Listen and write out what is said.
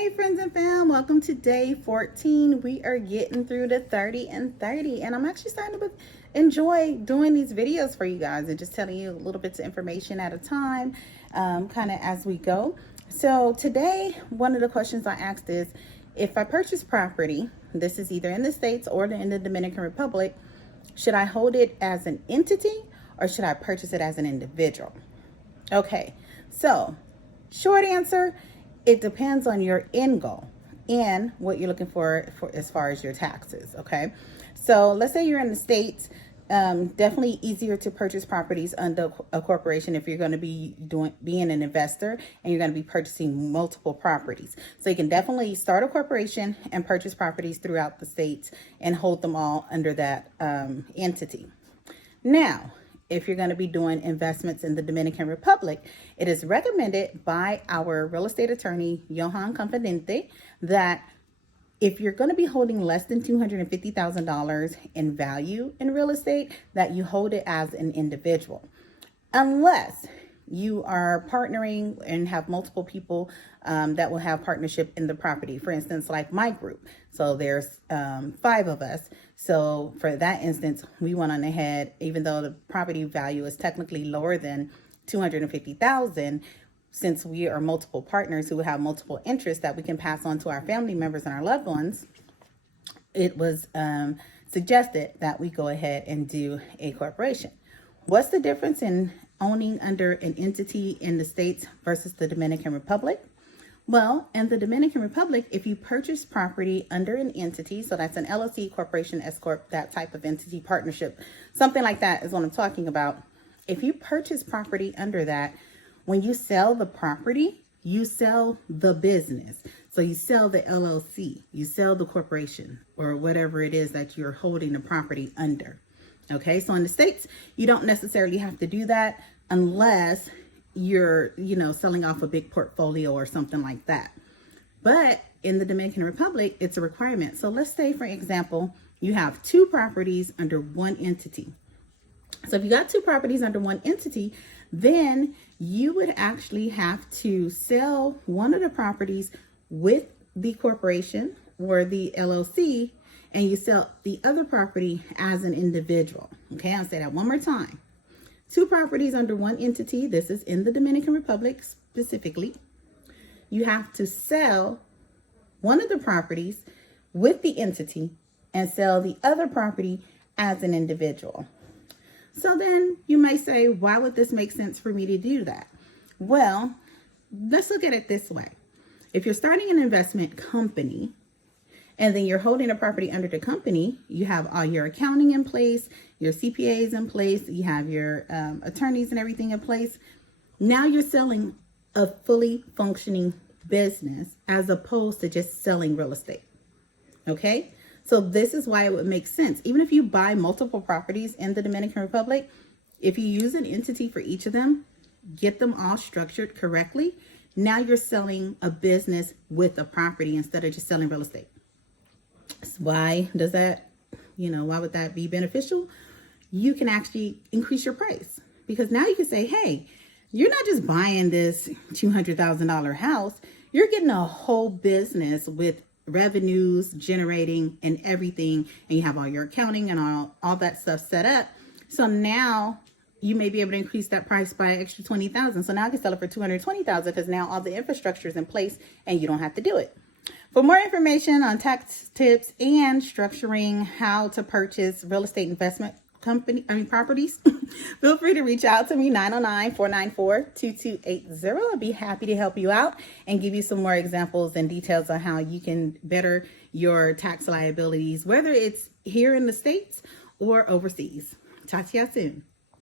Hey friends and fam, welcome to day 14. We are getting through the 30 and 30, and I'm actually starting to enjoy doing these videos for you guys and just telling you little bits of information at a time, kind of as we go. So today, one of the questions I asked is, if I purchase property, this is either in the States or in the Dominican Republic, should I hold it as an entity or should I purchase it as an individual? Okay, so short answer, it depends on your end goal and what you're looking for as far as your taxes. Okay, so let's say you're in the States. Definitely easier to purchase properties under a corporation if you're going to be being an investor and you're going to be purchasing multiple properties. So you can definitely start a corporation and purchase properties throughout the states and hold them all under that entity. Now, if you're going to be doing investments in the Dominican Republic, it is recommended by our real estate attorney, Johan Confidente, that if you're going to be holding less than $250,000 in value in real estate, that you hold it as an individual. Unless you are partnering and have multiple people that will have partnership in the property. For instance, like my group. So there's 5 of us. So for that instance, we went on ahead, even though the property value is technically lower than $250,000, since we are multiple partners who have multiple interests that we can pass on to our family members and our loved ones, it was suggested that we go ahead and do a corporation. What's the difference in owning under an entity in the States versus the Dominican Republic? Well, in the Dominican Republic, if you purchase property under an entity, so that's an LLC, corporation, S corp, that type of entity, partnership, something like that is what I'm talking about. If you purchase property under that, when you sell the property, you sell the business. So you sell the LLC, you sell the corporation, or whatever it is that you're holding the property under. Okay, so in the States, you don't necessarily have to do that unless you're, selling off a big portfolio or something like that. But in the Dominican Republic, it's a requirement. So let's say, for example, you have 2 properties under one entity. So if you got 2 properties under one entity, then you would actually have to sell one of the properties with the corporation or the LLC, and you sell the other property as an individual. Okay, I'll say that one more time. 2 properties under one entity. This is in the Dominican Republic specifically. You have to sell one of the properties with the entity and sell the other property as an individual. So then you may say, why would this make sense for me to do that? Well, let's look at it this way. If you're starting an investment company and then you're holding a property under the company, you have all your accounting in place, your CPAs in place, you have your attorneys and everything in place. Now you're selling a fully functioning business as opposed to just selling real estate. Okay? So this is why it would make sense. Even if you buy multiple properties in the Dominican Republic, if you use an entity for each of them, get them all structured correctly, now you're selling a business with a property instead of just selling real estate. Why does that, why would that be beneficial? You can actually increase your price because now you can say, hey, you're not just buying this $200,000 house, you're getting a whole business with revenues generating and everything, and you have all your accounting and all that stuff set up. So now you may be able to increase that price by an extra $20,000. So now I can sell it for $220,000 because now all the infrastructure is in place and you don't have to do it. For more information on tax tips and structuring how to purchase real estate investment properties, feel free to reach out to me, 909-494-2280. I'll be happy to help you out and give you some more examples and details on how you can better your tax liabilities, whether it's here in the States or overseas. Talk to you soon.